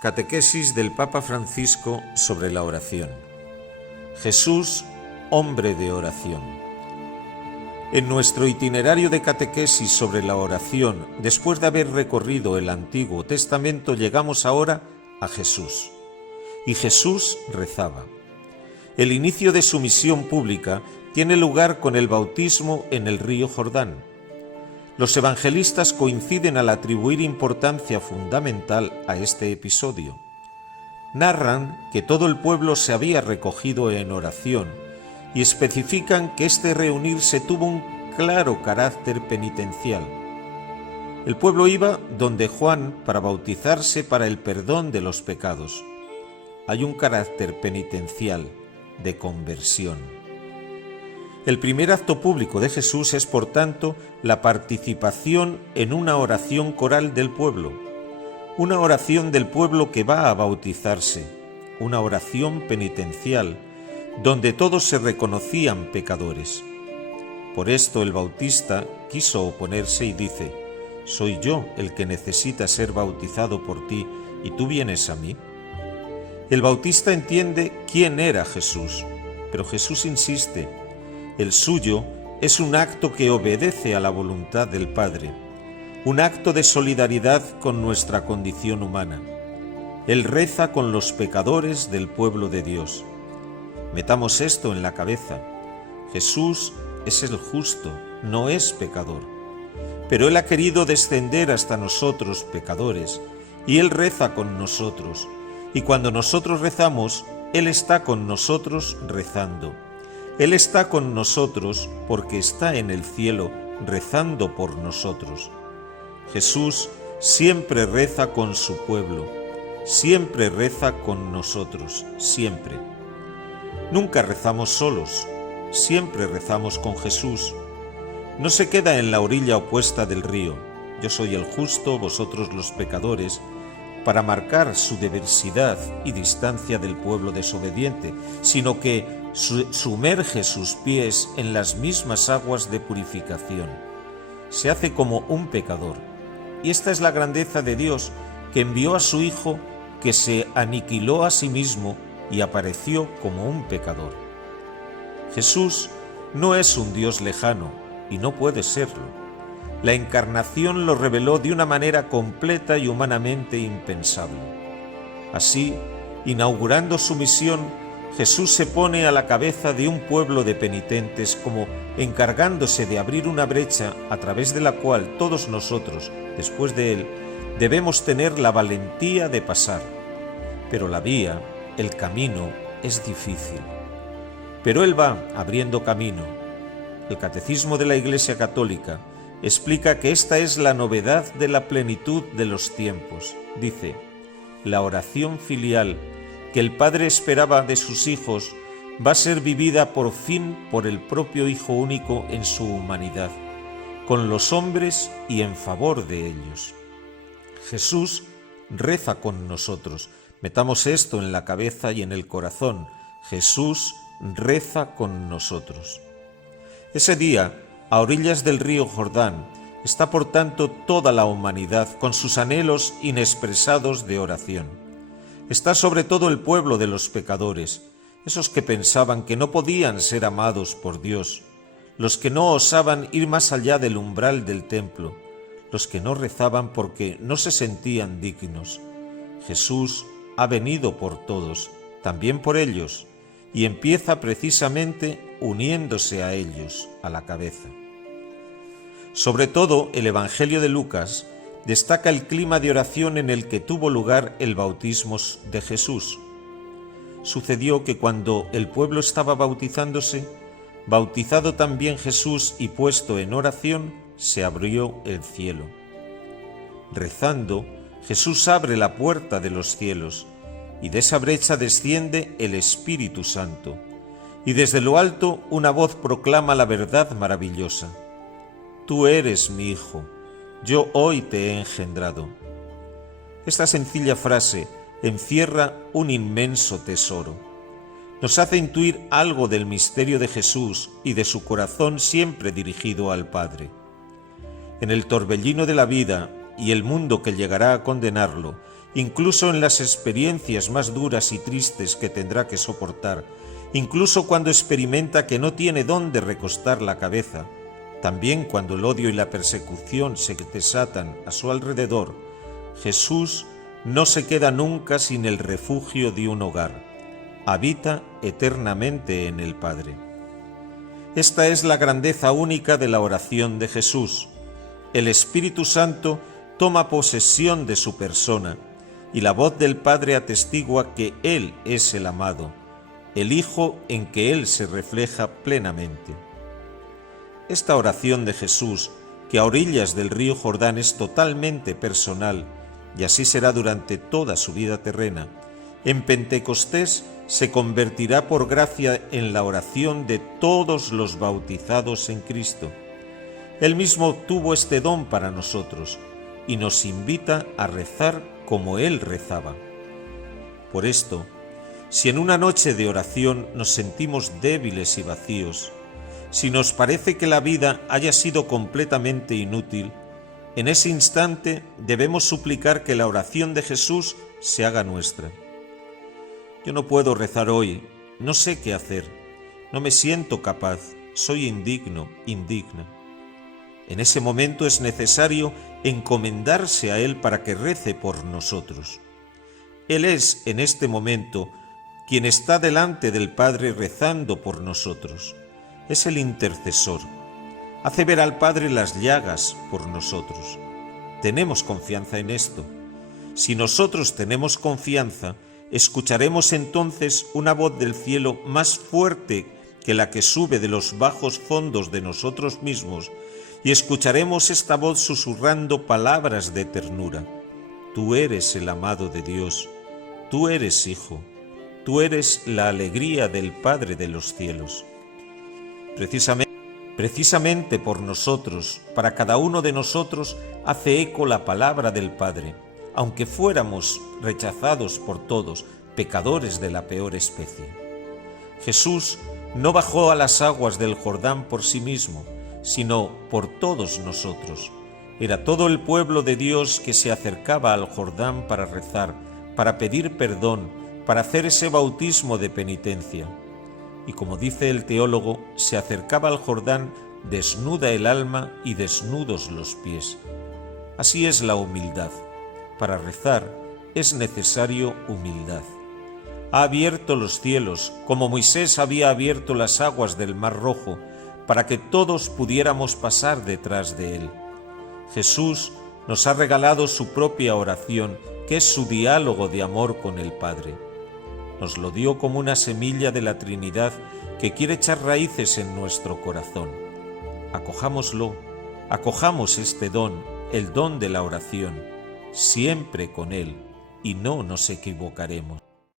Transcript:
Catequesis del Papa Francisco sobre la oración. Jesús, hombre de oración. En nuestro itinerario de catequesis sobre la oración, después de haber recorrido el Antiguo Testamento, llegamos ahora a Jesús. Y Jesús rezaba. El inicio de su misión pública tiene lugar con el bautismo en el río Jordán. Los evangelistas coinciden al atribuir importancia fundamental a este episodio. Narran que todo el pueblo se había recogido en oración y especifican que este reunirse tuvo un claro carácter penitencial. El pueblo iba donde Juan para bautizarse para el perdón de los pecados. Hay un carácter penitencial, de conversión. El primer acto público de Jesús es, por tanto, la participación en una oración coral del pueblo. Una oración del pueblo que va a bautizarse, una oración penitencial, donde todos se reconocían pecadores. Por esto el bautista quiso oponerse y dice: «¿Soy yo el que necesita ser bautizado por ti y tú vienes a mí?» El bautista entiende quién era Jesús, pero Jesús insiste: el suyo es un acto que obedece a la voluntad del Padre, un acto de solidaridad con nuestra condición humana. Él reza con los pecadores del pueblo de Dios. Metamos esto en la cabeza. Jesús es el justo, no es pecador. Pero Él ha querido descender hasta nosotros, pecadores, y Él reza con nosotros. Y cuando nosotros rezamos, Él está con nosotros rezando. Él está con nosotros porque está en el cielo rezando por nosotros. Jesús siempre reza con su pueblo, siempre reza con nosotros, siempre. Nunca rezamos solos, siempre rezamos con Jesús. No se queda en la orilla opuesta del río, yo soy el justo, vosotros los pecadores, para marcar su diversidad y distancia del pueblo desobediente, sino que sumerge sus pies en las mismas aguas de purificación. Se hace como un pecador. Y esta es la grandeza de Dios, que envió a su Hijo, que se aniquiló a sí mismo y apareció como un pecador. Jesús no es un Dios lejano, y no puede serlo. La encarnación lo reveló de una manera completa y humanamente impensable. Así, inaugurando su misión, Jesús se pone a la cabeza de un pueblo de penitentes, como encargándose de abrir una brecha a través de la cual todos nosotros, después de Él, debemos tener la valentía de pasar. Pero la vía, el camino, es difícil. Pero Él va abriendo camino. El Catecismo de la Iglesia Católica explica que esta es la novedad de la plenitud de los tiempos. Dice: la oración filial que el Padre esperaba de sus hijos va a ser vivida por fin por el propio Hijo único en su humanidad, con los hombres y en favor de ellos. Jesús reza con nosotros. Metamos esto en la cabeza y en el corazón. Jesús reza con nosotros. Ese día, a orillas del río Jordán, está por tanto toda la humanidad con sus anhelos inexpresados de oración. Está sobre todo el pueblo de los pecadores, esos que pensaban que no podían ser amados por Dios, los que no osaban ir más allá del umbral del templo, los que no rezaban porque no se sentían dignos. Jesús ha venido por todos, también por ellos, y empieza precisamente uniéndose a ellos, a la cabeza. Sobre todo, el Evangelio de Lucas destaca el clima de oración en el que tuvo lugar el bautismo de Jesús. Sucedió que cuando el pueblo estaba bautizándose, bautizado también Jesús y puesto en oración, se abrió el cielo. Rezando, Jesús abre la puerta de los cielos, y de esa brecha desciende el Espíritu Santo, y desde lo alto una voz proclama la verdad maravillosa: «Tú eres mi Hijo, yo hoy te he engendrado». Esta sencilla frase encierra un inmenso tesoro. Nos hace intuir algo del misterio de Jesús y de su corazón siempre dirigido al Padre. En el torbellino de la vida y el mundo que llegará a condenarlo, incluso en las experiencias más duras y tristes que tendrá que soportar, incluso cuando experimenta que no tiene dónde recostar la cabeza, también cuando el odio y la persecución se desatan a su alrededor, Jesús no se queda nunca sin el refugio de un hogar. Habita eternamente en el Padre. Esta es la grandeza única de la oración de Jesús. El Espíritu Santo toma posesión de su persona y la voz del Padre atestigua que Él es el amado, el Hijo en que Él se refleja plenamente. Esta oración de Jesús, que a orillas del río Jordán es totalmente personal, y así será durante toda su vida terrena, en Pentecostés se convertirá por gracia en la oración de todos los bautizados en Cristo. Él mismo obtuvo este don para nosotros y nos invita a rezar como Él rezaba. Por esto, si en una noche de oración nos sentimos débiles y vacíos, si nos parece que la vida haya sido completamente inútil, en ese instante debemos suplicar que la oración de Jesús se haga nuestra. Yo no puedo rezar hoy, no sé qué hacer, no me siento capaz, soy indigno, indigna. En ese momento es necesario encomendarse a Él para que rece por nosotros. Él es, en este momento, quien está delante del Padre rezando por nosotros. Es el intercesor. Hace ver al Padre las llagas por nosotros. Tenemos confianza en esto. Si nosotros tenemos confianza, escucharemos entonces una voz del cielo más fuerte que la que sube de los bajos fondos de nosotros mismos, y escucharemos esta voz susurrando palabras de ternura. Tú eres el amado de Dios, tú eres Hijo, tú eres la alegría del Padre de los cielos. Precisamente por nosotros, para cada uno de nosotros, hace eco la palabra del Padre, aunque fuéramos rechazados por todos, pecadores de la peor especie. Jesús no bajó a las aguas del Jordán por sí mismo, sino por todos nosotros. Era todo el pueblo de Dios que se acercaba al Jordán para rezar, para pedir perdón, para hacer ese bautismo de penitencia. Y como dice el teólogo, se acercaba al Jordán desnuda el alma y desnudos los pies. Así es la humildad. Para rezar es necesario humildad. Ha abierto los cielos, como Moisés había abierto las aguas del Mar Rojo, para que todos pudiéramos pasar detrás de él. Jesús nos ha regalado su propia oración, que es su diálogo de amor con el Padre. Nos lo dio como una semilla de la Trinidad que quiere echar raíces en nuestro corazón. Acojámoslo, acojamos este don, el don de la oración, siempre con él, y no nos equivocaremos.